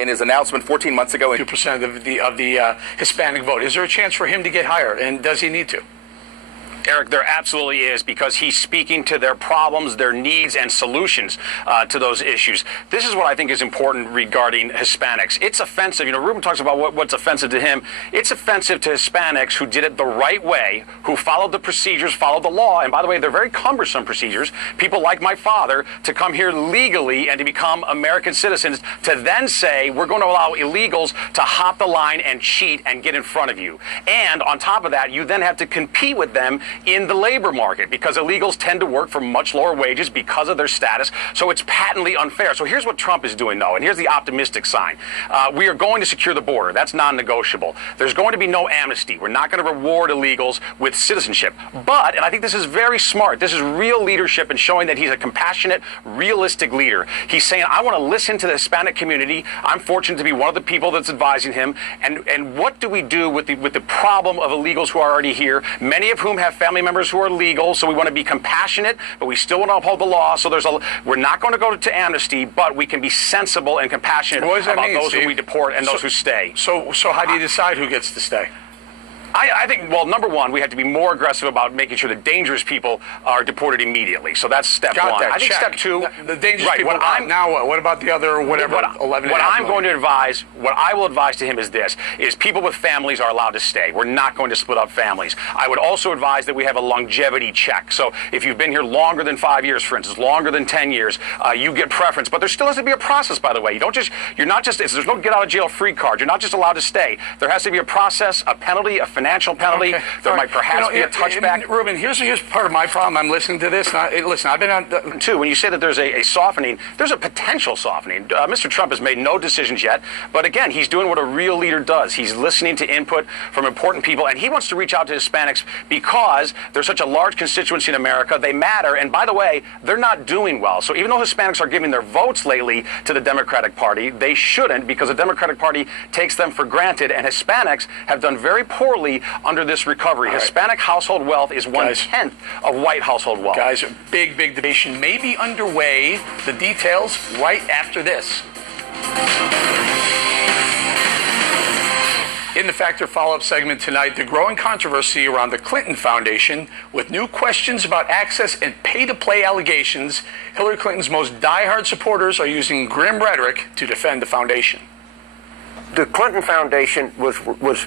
in his announcement 14 months ago. 2% of the Hispanic vote. Is there a chance for him to get higher, and does he need to? Eric, there absolutely is, because he's speaking to their problems, their needs, and solutions to those issues. This is what I think is important regarding Hispanics. It's offensive. You know, Ruben talks about what's offensive to him. It's offensive to Hispanics who did it the right way, who followed the procedures, followed the law. And by the way, they're very cumbersome procedures. People like my father to come here legally and to become American citizens, to then say we're going to allow illegals to hop the line and cheat and get in front of you. And on top of that, you then have to compete with them in the labor market, because illegals tend to work for much lower wages because of their status. So it's patently unfair. So here's what Trump is doing, though, and here's the optimistic sign. We are going to secure the border. That's non-negotiable. There's going to be no amnesty. We're not going to reward illegals with citizenship. But, and I think this is very smart, this is real leadership and showing that he's a compassionate, realistic leader. He's saying, I want to listen to the Hispanic community. I'm fortunate to be one of the people that's advising him. And what do we do with the problem of illegals who are already here, many of whom have family members who are legal? So we want to be compassionate, but we still want to uphold the law. So we're not going to go to amnesty, but we can be sensible and compassionate about those who we deport and those who stay. So how do you decide who gets to stay? I think, well, number one, we have to be more aggressive about making sure that dangerous people are deported immediately. So that's step one. I think step two, the dangerous people. Now what? What about the other whatever? 11. What I'm going to advise, what I will advise to him is this: is people with families are allowed to stay. We're not going to split up families. I would also advise that we have a longevity check. So if you've been here longer than 5 years, for instance, longer than 10 years, you get preference. But there still has to be a process, by the way. You're not just. There's no get out of jail free card. You're not just allowed to stay. There has to be a process, a penalty, a financial penalty. Okay. There might perhaps be a touchback. Ruben, here's part of my problem. I'm listening to this. Listen, I've been on. Too, when you say that there's a softening, there's a potential softening. Mr. Trump has made no decisions yet. But again, he's doing what a real leader does. He's listening to input from important people. And he wants to reach out to Hispanics because there's such a large constituency in America. They matter. And by the way, they're not doing well. So even though Hispanics are giving their votes lately to the Democratic Party, they shouldn't, because the Democratic Party takes them for granted. And Hispanics have done very poorly under this recovery. Right. Hispanic household wealth is 1/10 of white household wealth. Guys, big debate may be underway. The details right after this. In the Factor follow-up segment tonight, the growing controversy around the Clinton Foundation, with new questions about access and pay-to-play allegations. Hillary Clinton's most diehard supporters are using grim rhetoric to defend the foundation. The Clinton Foundation was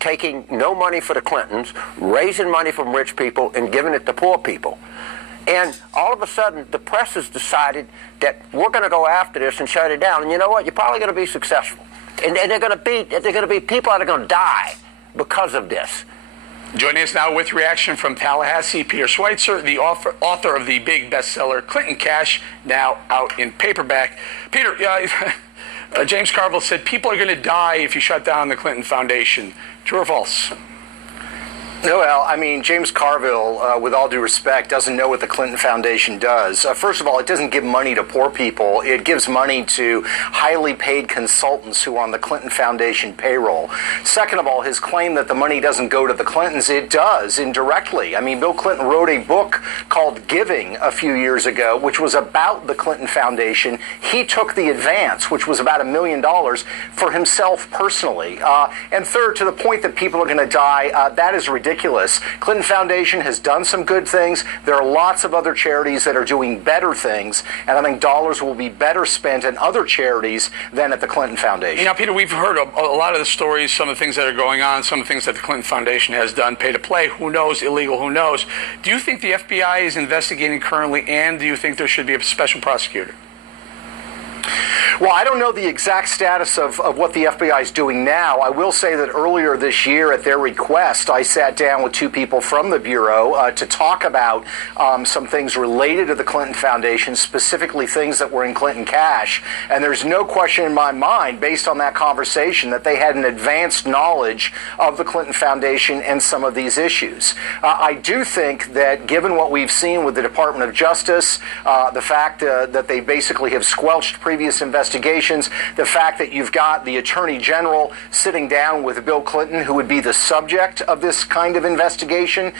taking no money for the Clintons, raising money from rich people, and giving it to poor people. And all of a sudden, the press has decided that we're going to go after this and shut it down. And you know what? You're probably going to be successful. And they're going to be people that are going to die because of this. Joining us now with reaction from Tallahassee, Peter Schweitzer, the author of the big bestseller Clinton Cash, now out in paperback. Peter, James Carville said people are going to die if you shut down the Clinton Foundation. True or false? Well, I mean, James Carville, with all due respect, doesn't know what the Clinton Foundation does. First of all, it doesn't give money to poor people. It gives money to highly paid consultants who are on the Clinton Foundation payroll. Second of all, his claim that the money doesn't go to the Clintons, it does, indirectly. I mean, Bill Clinton wrote a book called Giving a few years ago, which was about the Clinton Foundation. He took the advance, which was about $1 million, for himself personally. And third, to the point that people are going to die, that is ridiculous. Clinton Foundation has done some good things. There are lots of other charities that are doing better things, and I think dollars will be better spent in other charities than at the Clinton Foundation. You know, Peter, we've heard a lot of the stories, some of the things that are going on, some of the things that the Clinton Foundation has done, pay to play, who knows, illegal, who knows. Do you think the FBI is investigating currently, and do you think there should be a special prosecutor? Well, I don't know the exact status of what the FBI is doing now. I will say that earlier this year, at their request, I sat down with two people from the Bureau to talk about some things related to the Clinton Foundation, specifically things that were in Clinton Cash. And there's no question in my mind, based on that conversation, that they had an advanced knowledge of the Clinton Foundation and some of these issues. I do think that given what we've seen with the Department of Justice, the fact that they basically have squelched previous investigations, investigations. The fact that you've got the Attorney General sitting down with Bill Clinton, who would be the subject of this kind of investigation,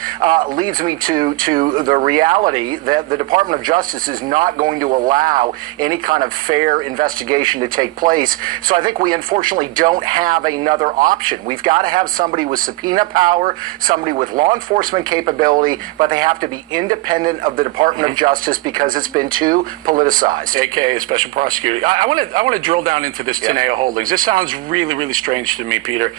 leads me to the reality that the Department of Justice is not going to allow any kind of fair investigation to take place. So I think we unfortunately don't have another option. We've got to have somebody with subpoena power, somebody with law enforcement capability, but they have to be independent of the Department of Justice because it's been too politicized. AKA a special prosecutor. I want to drill down into this Teneo Holdings. This sounds really, really strange to me, Peter.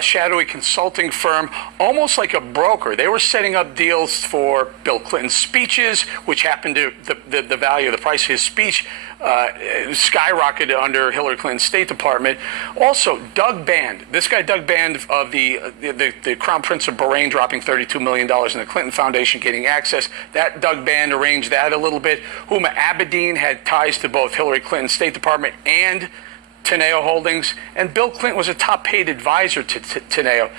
Shadowy consulting firm, almost like a broker. They were setting up deals for Bill Clinton's speeches, which happened to the value of the price of his speech skyrocketed under Hillary Clinton's State Department. Also, Doug Band. This guy, Doug Band, of the Crown Prince of Bahrain, dropping $32 million in the Clinton Foundation, getting access. That Doug Band arranged that a little bit. Huma Abedin had ties to both Hillary Clinton's State Department and Teneo Holdings. And Bill Clinton was a top-paid advisor to Teneo.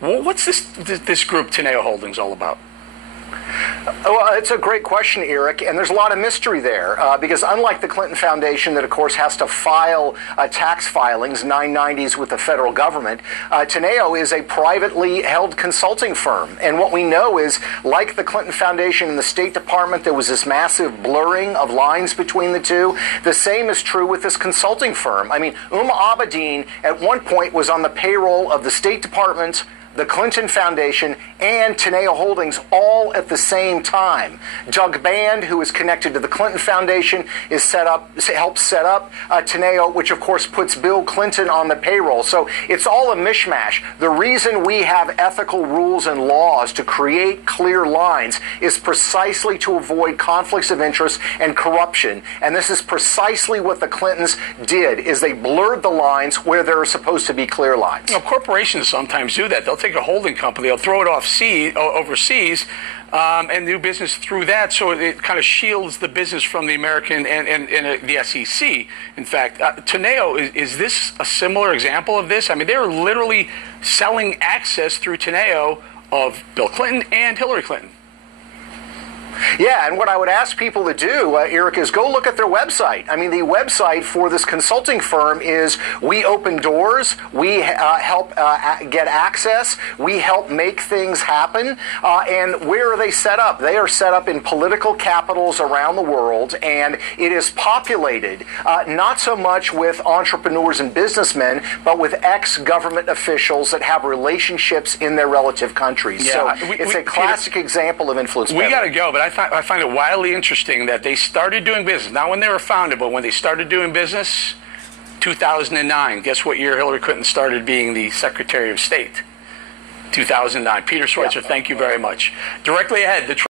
What's this group, Teneo Holdings, all about? Well, it's a great question, Eric, and there's a lot of mystery there because unlike the Clinton Foundation that, of course, has to file tax filings, 990s with the federal government, Teneo is a privately held consulting firm. And what we know is, like the Clinton Foundation and the State Department, there was this massive blurring of lines between the two. The same is true with this consulting firm. I mean, Huma Abedin at one point was on the payroll of the State Department, the Clinton Foundation, and Teneo Holdings all at the same time. Doug Band, who is connected to the Clinton Foundation, helped set up Teneo, which of course puts Bill Clinton on the payroll. So it's all a mishmash. The reason we have ethical rules and laws to create clear lines is precisely to avoid conflicts of interest and corruption. And this is precisely what the Clintons did, is they blurred the lines where there are supposed to be clear lines. You know, corporations sometimes do that. They'll take a holding company, they'll throw it overseas, and do business through that, so it kind of shields the business from the American and the SEC. In fact, Teneo, is this a similar example of this? I mean, they're literally selling access through Teneo of Bill Clinton and Hillary Clinton. Yeah, and what I would ask people to do, Eric, is go look at their website. I mean, the website for this consulting firm is we open doors, we help get access, we help make things happen. And where are they set up? They are set up in political capitals around the world, and it is populated not so much with entrepreneurs and businessmen, but with ex-government officials that have relationships in their relative countries. Yeah, so it's a classic example of influence. We got to go, but I find it wildly interesting that they started doing business, not when they were founded, but when they started doing business, 2009. Guess what year Hillary Clinton started being the Secretary of State? 2009. Peter Schweizer, thank you very much. Directly ahead, the